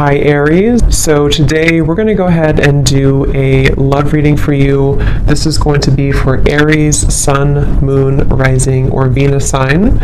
Hi Aries. So today we're going to go ahead and do a love reading for you. This is going to be for Aries, Sun, Moon, Rising, or Venus sign.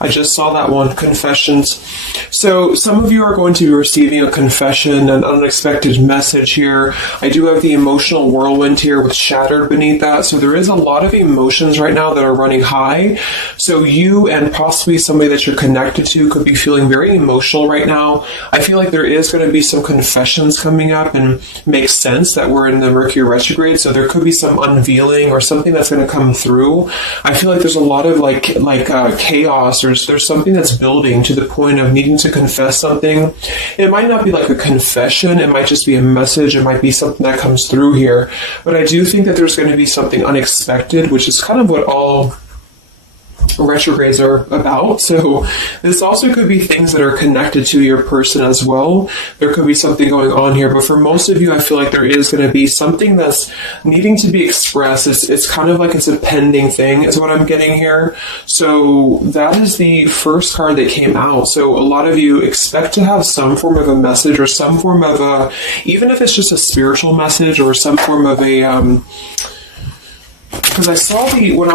I just saw that one, confessions. So some of you are going to be receiving a confession, an unexpected message here. I do have the emotional whirlwind here with shattered beneath that. So there is a lot of emotions right now that are running high. So you and possibly somebody that you're connected to could be feeling very emotional right now. I feel like there is going to be some confessions coming up, and makes sense that we're in the Mercury retrograde. So there could be some unveiling or something that's going to come through. I feel like there's a lot of chaos. There's something that's building to the point of needing to confess something. It might not be like a confession, it might just be a message, it might be something that comes through here. But I do think that there's going to be something unexpected, which is kind of what all retrogrades are about. So this also could be things that are connected to your person as well. There could be something going on here, but for most of you, I feel like there is going to be something that's needing to be expressed. It's kind of like it's a pending thing is what I'm getting here. So that is the first card that came out. So a lot of you expect to have some form of a message or some form of a, even if it's just a spiritual message or some form of a, because I saw when I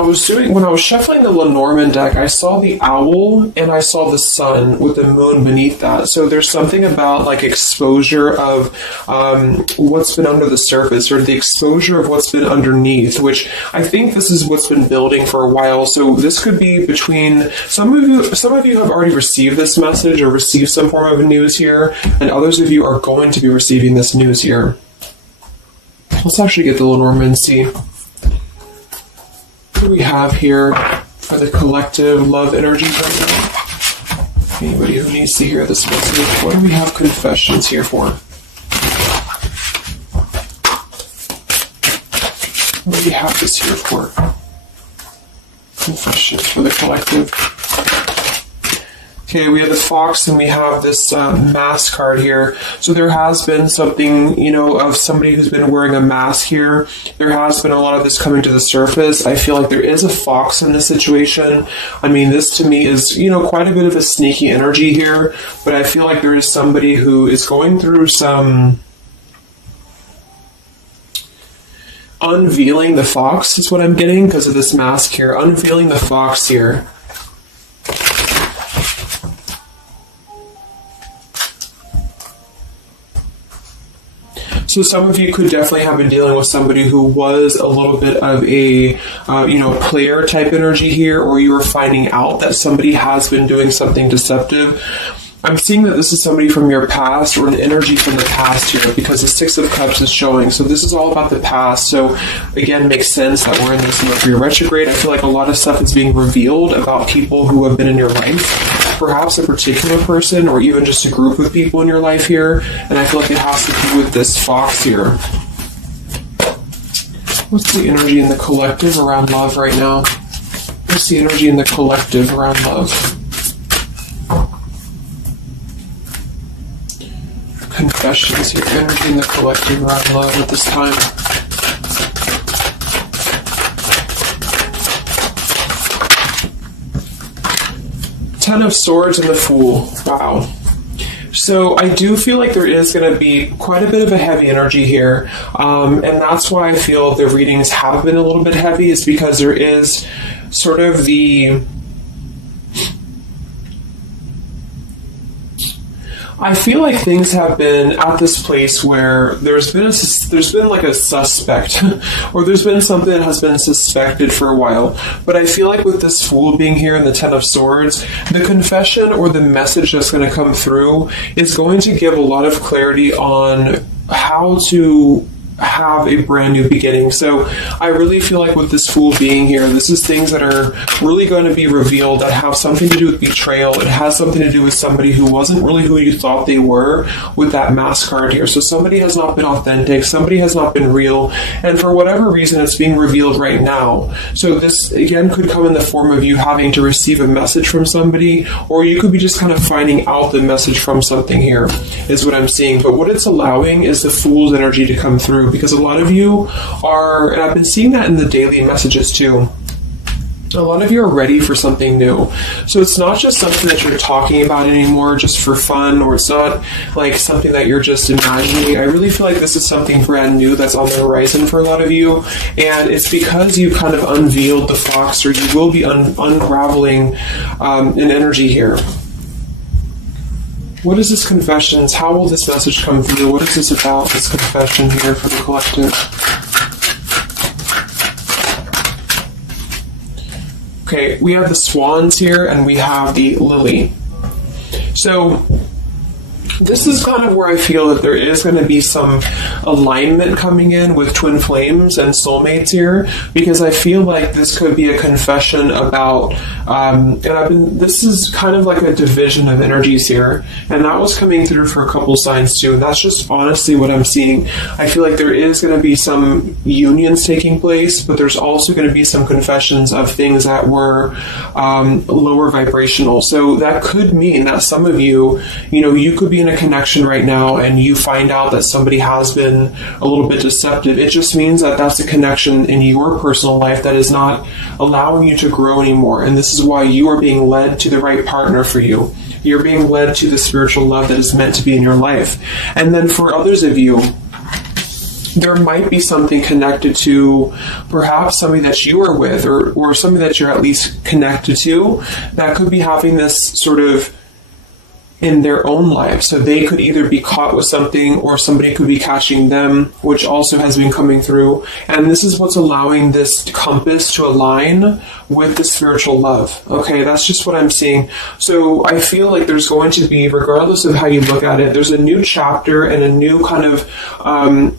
was shuffling the Lenormand deck, I saw the owl and I saw the sun with the moon beneath that. So there's something about like exposure of what's been under the surface, or the exposure of what's been underneath, which I think this is what's been building for a while. So this could be between some of you have already received this message or received some form of news here, and others of you are going to be receiving this news here. Let's actually get the Lenormand and see. What do we have here for the collective love energies right now? Anybody who needs to hear this message, what do we have confessions here for? What do we have this here for? Confessions for the collective. Okay, we have the fox and we have this mask card here. So there has been something, of somebody who's been wearing a mask here. There has been a lot of this coming to the surface. I feel like there is a fox in this situation. I mean, this to me is, quite a bit of a sneaky energy here. But I feel like there is somebody who is going through some unveiling the fox is what I'm getting because of this mask here. Unveiling the fox here. So some of you could definitely have been dealing with somebody who was a little bit of a, player type energy here, or you were finding out that somebody has been doing something deceptive. I'm seeing that this is somebody from your past or an energy from the past here, because the Six of Cups is showing. So this is all about the past. So again, makes sense that we're in this Mercury retrograde. I feel like a lot of stuff is being revealed about people who have been in your life. Perhaps a particular person or even just a group of people in your life here. And I feel like it has to do with this fox here. What's the energy in the collective around love right now? What's the energy in the collective around love? Confessions here, energy in the collective around love at this time. Ten of Swords and the Fool. Wow. So I do feel like there is going to be quite a bit of a heavy energy here. And that's why I feel the readings have been a little bit heavy, is because there is sort of the... I feel like things have been at this place where there's been like a suspect, or there's been something that has been suspected for a while. But I feel like with this Fool being here in the Ten of Swords, the confession or the message that's going to come through is going to give a lot of clarity on how to have a brand new beginning. So I really feel like with this Fool being here, this is things that are really going to be revealed that have something to do with betrayal. It has something to do with somebody who wasn't really who you thought they were with that mask card here. So somebody has not been authentic, somebody has not been real, and for whatever reason it's being revealed right now. So this again could come in the form of you having to receive a message from somebody, or you could be just kind of finding out the message from something here, is what I'm seeing. But what it's allowing is the Fool's energy to come through, because a lot of you are, and I've been seeing that in the daily messages too, A lot of you are ready for something new. So it's not just something that you're talking about anymore just for fun, or it's not like something that you're just imagining. I really feel like this is something brand new that's on the horizon for a lot of you. And it's because you kind of unveiled the fox, or you will be unraveling an energy here. What is this confessions? How will this message come through? What is this about, this confession here for the collective? Okay, we have the swans here, and we have the lily. So this is kind of where I feel that there is going to be some alignment coming in with twin flames and soulmates here, because I feel like this could be a confession about, this is kind of like a division of energies here, and that was coming through for a couple signs too, and that's just honestly what I'm seeing. I feel like there is going to be some unions taking place, but there's also going to be some confessions of things that were lower vibrational. So that could mean that some of you, you could be in a connection right now and you find out that somebody has been a little bit deceptive. It just means that that's a connection in your personal life that is not allowing you to grow anymore. And this is why you are being led to the right partner for you. You're being led to the spiritual love that is meant to be in your life. And then for others of you, there might be something connected to perhaps somebody that you are with, or somebody that you're at least connected to, that could be having this sort of in their own life. So they could either be caught with something, or somebody could be catching them, which also has been coming through. And this is what's allowing this compass to align with the spiritual love. Okay, that's just what I'm seeing. So I feel like there's going to be, regardless of how you look at it, there's a new chapter and a new kind of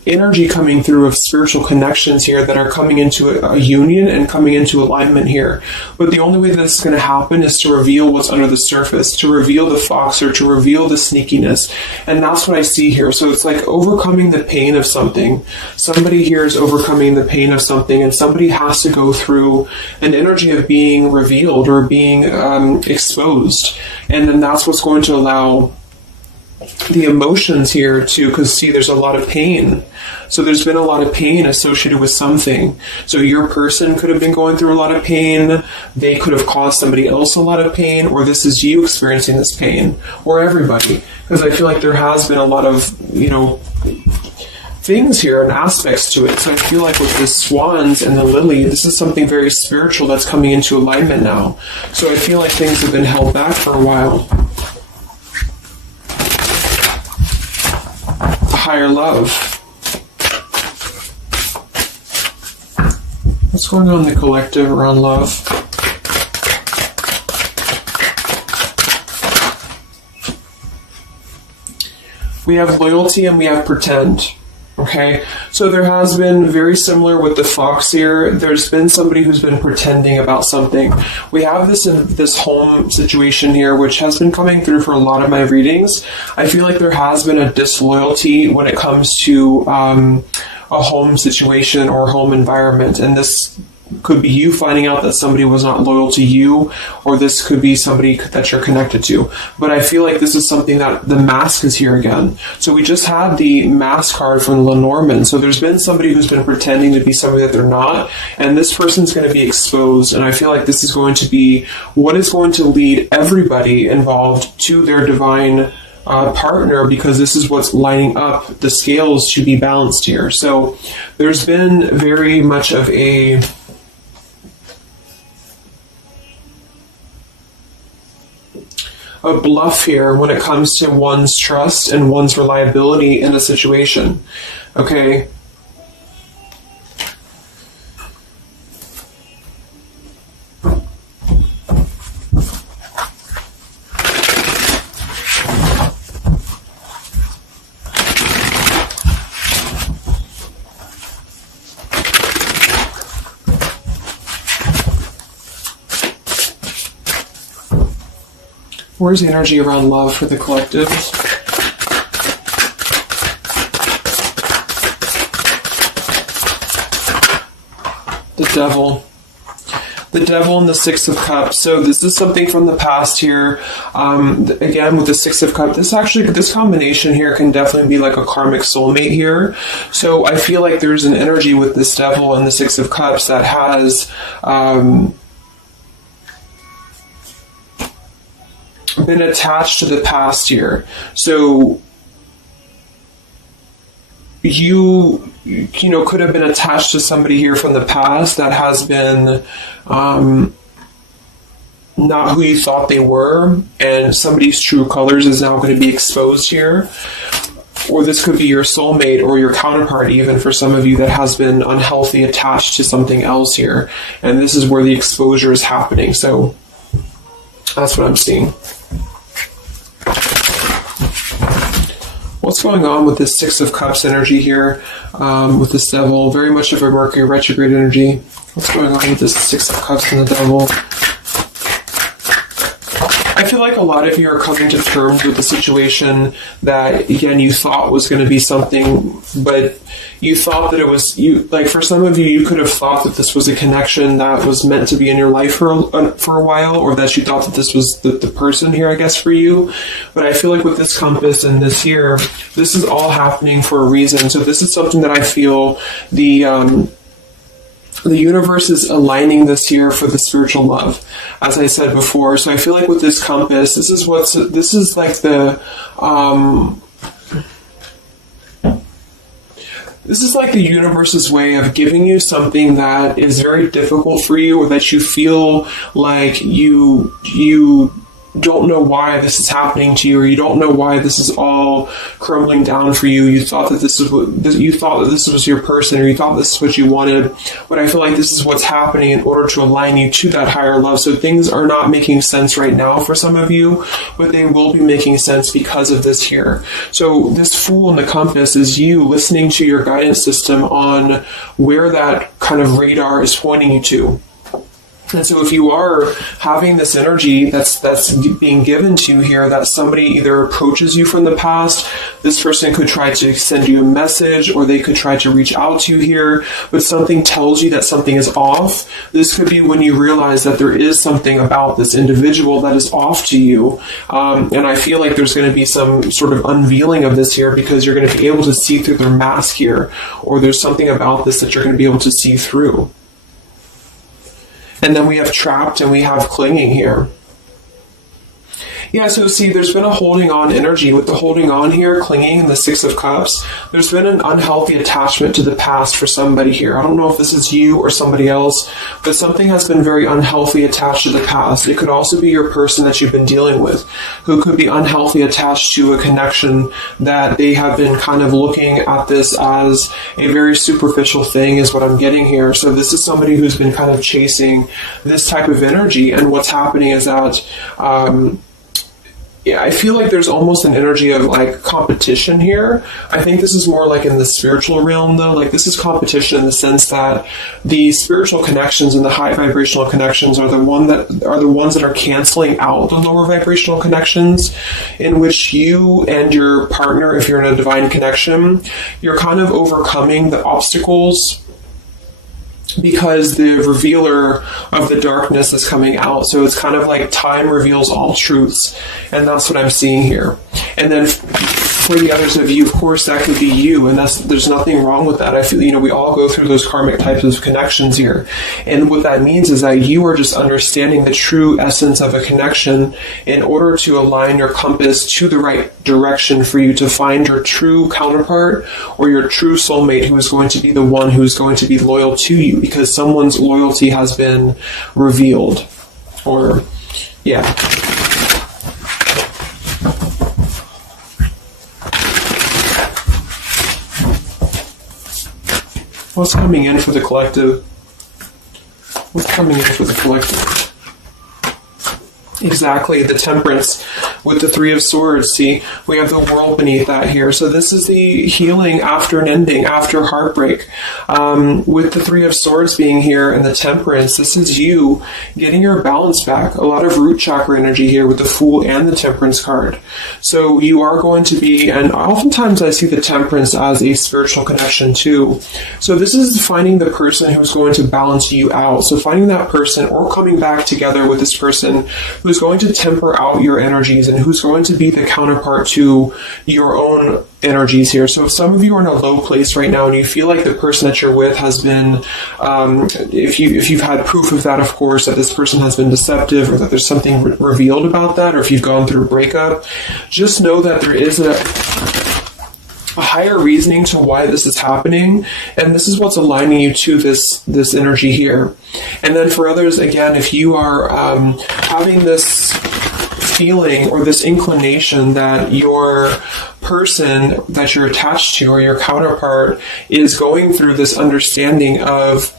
energy coming through of spiritual connections here that are coming into a union and coming into alignment here. But the only way that's going to happen is to reveal what's under the surface, to reveal the fox, or to reveal the sneakiness. And that's what I see here. So it's like overcoming the pain of something. Somebody here is overcoming the pain of something, and somebody has to go through an energy of being revealed or being exposed. And then that's what's going to allow the emotions here to, because see, there's a lot of pain. So there's been a lot of pain associated with something. So your person could have been going through a lot of pain. They could have caused somebody else a lot of pain, or this is you experiencing this pain, or everybody. Because I feel like there has been a lot of, things here and aspects to it. So I feel like with the swans and the lily, this is something very spiritual that's coming into alignment now. So I feel like things have been held back for a while. Higher love. What's going on in the collective around love? We have loyalty and we have pretend. Okay, so there has been, very similar with the fox here, there's been somebody who's been pretending about something. We have this in this home situation here, which has been coming through for a lot of my readings. I feel like there has been a disloyalty when it comes to a home situation or home environment, and this could be you finding out that somebody was not loyal to you, or this could be somebody that you're connected to. But I feel like this is something that the mask is here again. So we just had the mask card from Lenormand. So there's been somebody who's been pretending to be somebody that they're not, and this person's going to be exposed. And I feel like this is going to be what is going to lead everybody involved to their divine partner, because this is what's lining up the scales to be balanced here. So there's been very much of a bluff here when it comes to one's trust and one's reliability in a situation. Okay. Where's the energy around love for the collective? The devil. The devil and the Six of Cups. So this is something from the past here. Again, with the Six of Cups, this combination here can definitely be like a karmic soulmate here. So I feel like there's an energy with this devil and the Six of Cups that has been attached to the past here. So you could have been attached to somebody here from the past that has been not who you thought they were, and somebody's true colors is now going to be exposed here. Or this could be your soulmate or your counterpart, even for some of you, that has been unhealthy attached to something else here. And this is where the exposure is happening. So that's what I'm seeing. What's going on with this Six of Cups energy here, with this Devil? Very much of a Mercury retrograde energy. What's going on with this Six of Cups and the Devil? I feel like a lot of you are coming to terms with the situation that, again, you thought was going to be something, but you thought that it was, like for some of you, you could have thought that this was a connection that was meant to be in your life for a while, or that you thought that this was the person here, I guess, for you. But I feel like with this compass and this here, this is all happening for a reason. So this is something that I feel the universe is aligning this here for the spiritual love, as I said before. So I feel like with this compass, this is like the universe's way of giving you something that is very difficult for you, or that you feel like you don't know why this is happening to you, or you don't know why this is all crumbling down for you. You thought that this was your person, or you thought this is what you wanted. But I feel like this is what's happening in order to align you to that higher love. So things are not making sense right now for some of you, but they will be making sense because of this here. So this Fool in the compass is you listening to your guidance system on where that kind of radar is pointing you to. And so if you are having this energy that's being given to you here, that somebody either approaches you from the past, this person could try to send you a message, or they could try to reach out to you here, but something tells you that something is off. This could be when you realize that there is something about this individual that is off to you. And I feel like there's going to be some sort of unveiling of this here, because you're going to be able to see through their mask here, or there's something about this that you're going to be able to see through. And then we have trapped and we have clinging here. Yeah, so see, there's been a holding on energy with the holding on here, clinging, and the Six of Cups. There's been an unhealthy attachment to the past for somebody here. I don't know if this is you or somebody else, but something has been very unhealthy attached to the past. It could also be your person that you've been dealing with, who could be unhealthy attached to a connection that they have been kind of looking at this as a very superficial thing, is what I'm getting here. So this is somebody who's been kind of chasing this type of energy, and what's happening is that I feel like there's almost an energy of like competition here. I think this is more like in the spiritual realm, though. Like this is competition in the sense that the spiritual connections and the high vibrational connections are the ones that are canceling out the lower vibrational connections, in which you and your partner, if you're in a divine connection, you're kind of overcoming the obstacles, because the revealer of the darkness is coming out. So it's kind of like time reveals all truths, and that's what I'm seeing here. And then for the others of you, of course, that could be you, and there's nothing wrong with that. I feel, we all go through those karmic types of connections here. And what that means is that you are just understanding the true essence of a connection in order to align your compass to the right direction for you to find your true counterpart, or your true soulmate, who is going to be the one who's going to be loyal to you, because someone's loyalty has been revealed. Or, yeah. What's coming in for the collective? What's coming in for the collective? Exactly, the Temperance with the Three of Swords. See, we have the World beneath that here. So this is the healing after an ending, after heartbreak. With the Three of Swords being here and the Temperance, this is you getting your balance back. A lot of root chakra energy here with the Fool and the Temperance card. So you are going to be, and oftentimes I see the Temperance as a spiritual connection too. So this is finding the person who's going to balance you out. So finding that person, or coming back together with this person who's going to temper out your energies person who's going to be the counterpart to your own energies here. So if some of you are in a low place right now and you feel like the person that you're with has been, if you've had proof of that, of course, that this person has been deceptive or that there's something revealed about that, or if you've gone through a breakup, just know that there is a higher reasoning to why this is happening, and this is what's aligning you to this energy here. And then for others, again, if you are having this feeling or this inclination that your person that you're attached to or your counterpart is going through this understanding of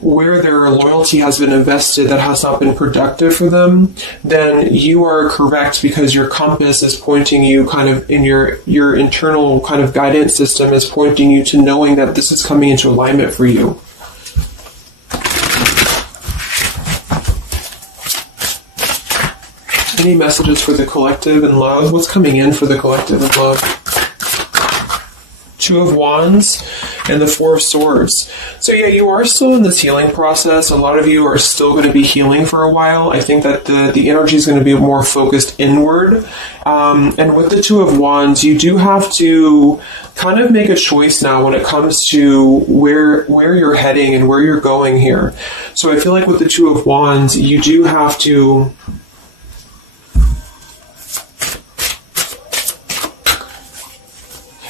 where their loyalty has been invested that has not been productive for them, then you are correct, because your compass is pointing you kind of in your internal kind of guidance system is pointing you to knowing that this is coming into alignment for you. Any messages for the collective in love? What's coming in for the collective in love? Two of Wands and the Four of Swords. So yeah, you are still in this healing process. A lot of you are still going to be healing for a while. I think that the energy is going to be more focused inward. And with the Two of Wands, you do have to kind of make a choice now when it comes to where you're heading and where you're going here. So I feel like with the Two of Wands, you do have to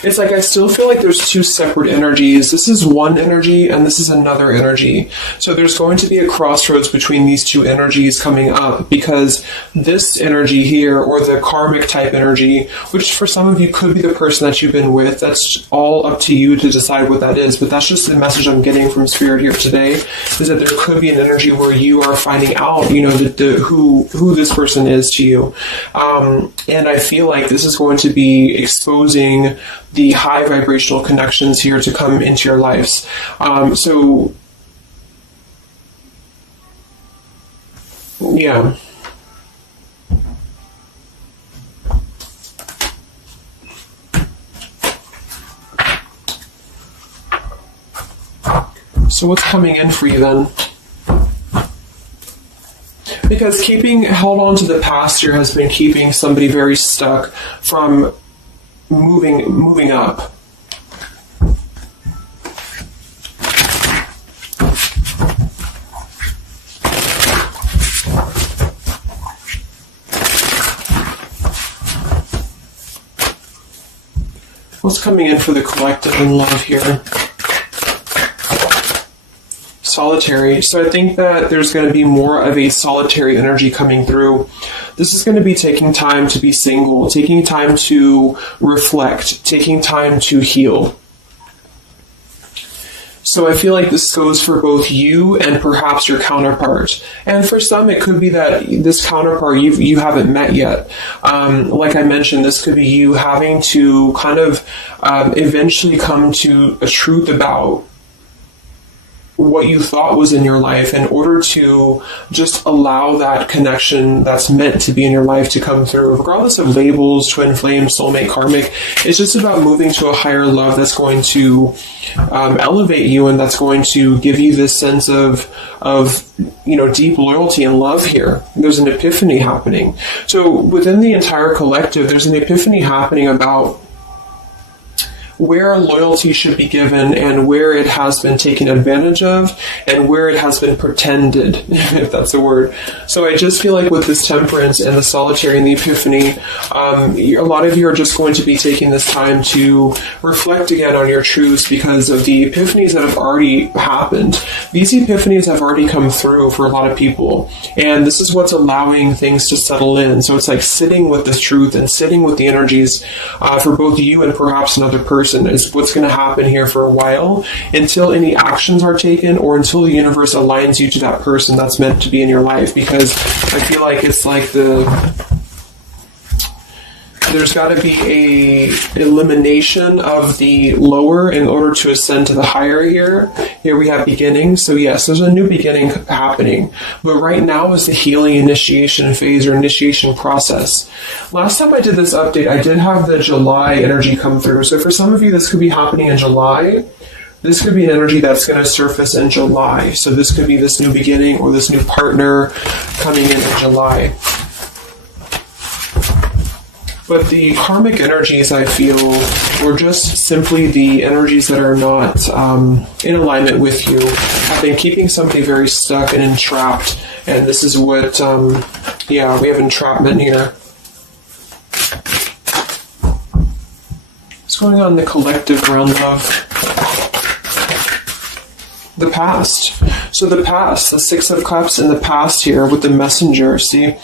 it's like I still feel like there's two separate energies. This is one energy and this is another energy. So there's going to be a crossroads between these two energies coming up, because this energy here, or the karmic type energy, which for some of you could be the person that you've been with, that's all up to you to decide what that is. But that's just the message I'm getting from Spirit here today, is that there could be an energy where you are finding out, you know, who this person is to you. And I feel like this is going to be exposing the high vibrational connections here to come into your lives. So, yeah. So what's coming in for you then? Because held on to the past here has been keeping somebody very stuck from moving up. What's coming in for the collective in love here? Solitary. So I think that there's going to be more of a solitary energy coming through. This is going to be taking time to be single, taking time to reflect, taking time to heal. So I feel like this goes for both you and perhaps your counterpart. And for some, it could be that this counterpart you haven't met yet. Like I mentioned, this could be you having to kind of eventually come to a truth about what you thought was in your life in order to just allow that connection that's meant to be in your life to come through, regardless of labels, twin flame, soulmate, karmic. It's just about moving to a higher love that's going to elevate you, and that's going to give you this sense of deep loyalty and love here. There's an epiphany happening. So within the entire collective, there's an epiphany happening about where loyalty should be given and where it has been taken advantage of and where it has been pretended, if that's a word. So I just feel like with this temperance and the solitary and the epiphany, a lot of you are just going to be taking this time to reflect again on your truths because of the epiphanies that have already happened. These epiphanies have already come through for a lot of people, and this is what's allowing things to settle in. So it's like sitting with this truth and sitting with the energies for both you and perhaps another person is what's going to happen here for a while, until any actions are taken or until the universe aligns you to that person that's meant to be in your life. Because I feel like it's like there's got to be a elimination of the lower in order to ascend to the higher here. Here we have beginning. So yes, there's a new beginning happening. But right now is the healing initiation phase or initiation process. Last time I did this update, I did have the July energy come through. So for some of you, this could be happening in July. This could be an energy that's going to surface in July. So this could be this new beginning or this new partner coming in July. But the karmic energies, I feel, were just simply the energies that are not in alignment with you. Have been keeping somebody very stuck and entrapped. And this is what, yeah, we have entrapment here. What's going on in the collective realm of the past? So the past, the Six of Cups in the past here with the Messenger, see?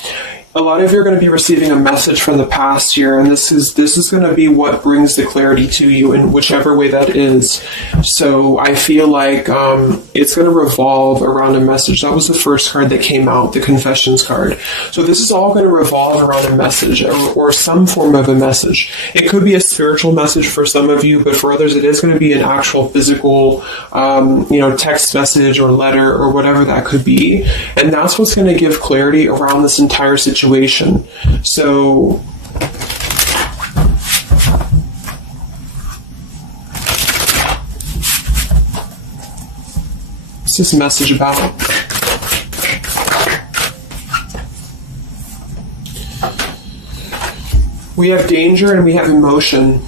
A lot of you are going to be receiving a message from the past here, and this is going to be what brings the clarity to you in whichever way that is. So I feel like it's going to revolve around a message. That was the first card that came out, the Confessions card. So this is all going to revolve around a message or some form of a message. It could be a spiritual message for some of you, but for others it is going to be an actual physical, text message or letter or whatever that could be. And that's what's going to give clarity around this entire situation. So what's this message about? We have danger and we have emotion.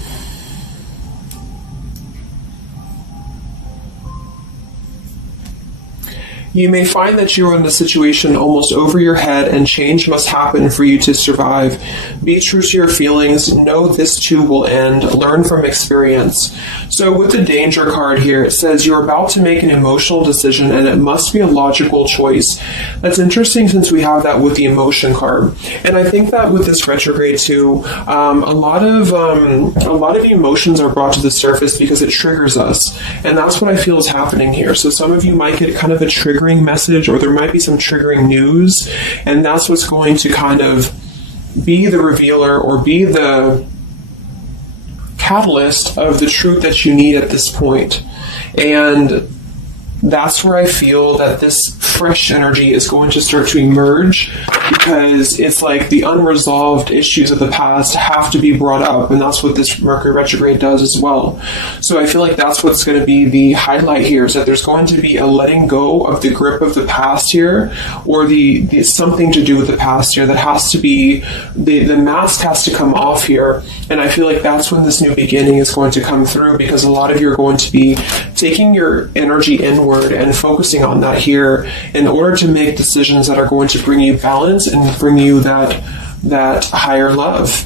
You may find that you are in a situation almost over your head and change must happen for you to survive. Be true to your feelings. Know this too will end. Learn from experience. So with the danger card here, it says you're about to make an emotional decision and it must be a logical choice. That's interesting since we have that with the emotion card. And I think that with this retrograde too, a lot of emotions are brought to the surface because it triggers us. And that's what I feel is happening here. So some of you might get kind of a triggering message, or there might be some triggering news, and that's what's going to kind of be the revealer or be the catalyst of the truth that you need at this point. And that's where I feel that this fresh energy is going to start to emerge, because it's like the unresolved issues of the past have to be brought up, and that's what this Mercury retrograde does as well. So I feel like that's what's going to be the highlight here, is that there's going to be a letting go of the grip of the past here, or the something to do with the past here that has to be, the mask has to come off here. And I feel like that's when this new beginning is going to come through, because a lot of you are going to be taking your energy inward and focusing on that here in order to make decisions that are going to bring you balance and bring you that higher love.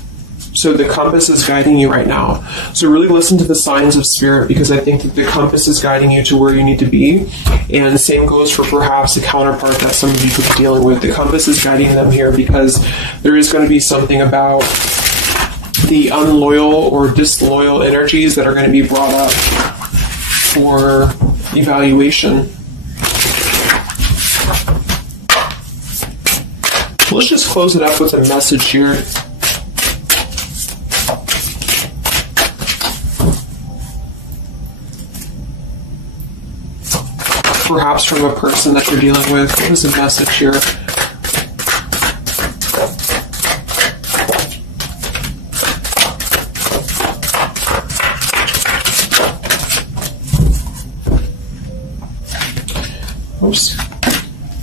So the compass is guiding you right now. So really listen to the signs of spirit, because I think that the compass is guiding you to where you need to be. And the same goes for perhaps a counterpart that some of you could be dealing with. The compass is guiding them here because there is going to be something about the unloyal or disloyal energies that are going to be brought up for evaluation. Let's just close it up with a message here. Perhaps from a person that you're dealing with. What is the message here? Oops.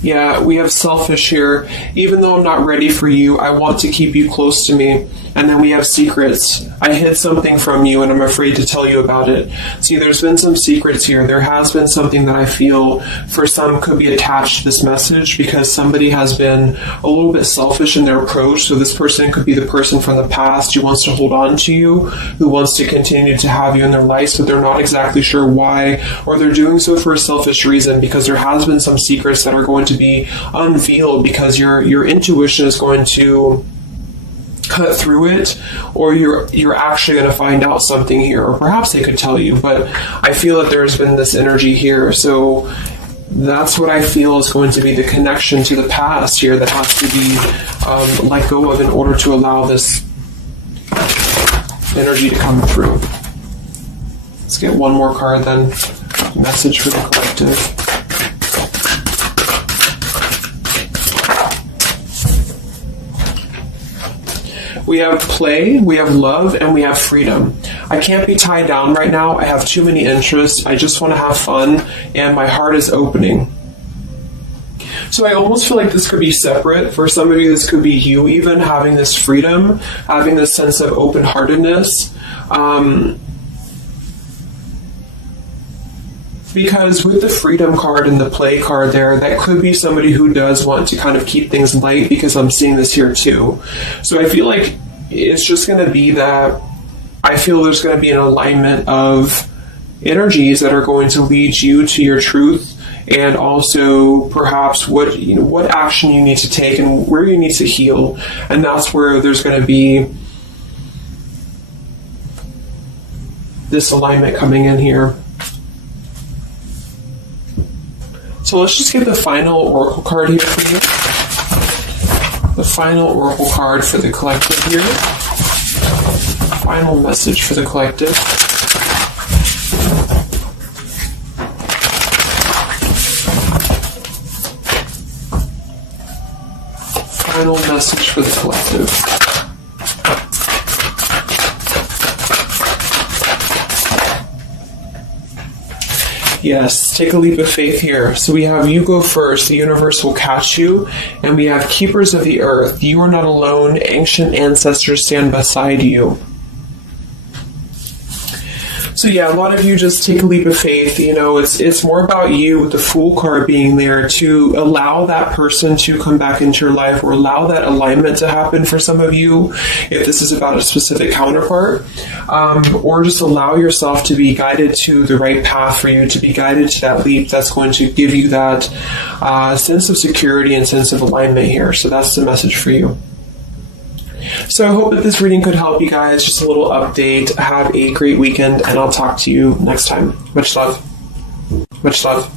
Yeah, we have selfish here. Even though I'm not ready for you, I want to keep you close to me. And then we have secrets. I hid something from you and I'm afraid to tell you about it. See, there's been some secrets here. There has been something that I feel for some could be attached to this message, because somebody has been a little bit selfish in their approach. So this person could be the person from the past who wants to hold on to you, who wants to continue to have you in their lives, but they're not exactly sure why, or they're doing so for a selfish reason, because there has been some secrets that are going to be unveiled, because your intuition is going to cut through it, or you're actually going to find out something here, or perhaps they could tell you, but I feel that there's been this energy here. So that's what I feel is going to be the connection to the past here that has to be let go of in order to allow this energy to come through. Let's get one more card then. Message for the collective. We have play, we have love, and we have freedom. I can't be tied down right now. I have too many interests. I just want to have fun, and my heart is opening. So I almost feel like this could be separate. For some of you, this could be you even having this freedom, having this sense of open-heartedness. Because with the freedom card and the play card there, that could be somebody who does want to kind of keep things light, because I'm seeing this here too. So I feel like it's just going to be that I feel there's going to be an alignment of energies that are going to lead you to your truth, and also perhaps what action you need to take and where you need to heal. And that's where there's going to be this alignment coming in here. So let's just get the final oracle card here for you. The final oracle card for the collective here. Final message for the collective. Final message for the collective. Yes, take a leap of faith here. So we have you go first, the universe will catch you. And we have keepers of the earth. You are not alone. Ancient ancestors stand beside you. So yeah, a lot of you just take a leap of faith. It's more about you with the Fool card being there to allow that person to come back into your life, or allow that alignment to happen for some of you, if this is about a specific counterpart, or just allow yourself to be guided to the right path for you, to be guided to that leap that's going to give you that sense of security and sense of alignment here. So that's the message for you. So I hope that this reading could help you guys. Just a little update. Have a great weekend, and I'll talk to you next time. Much love. Much love.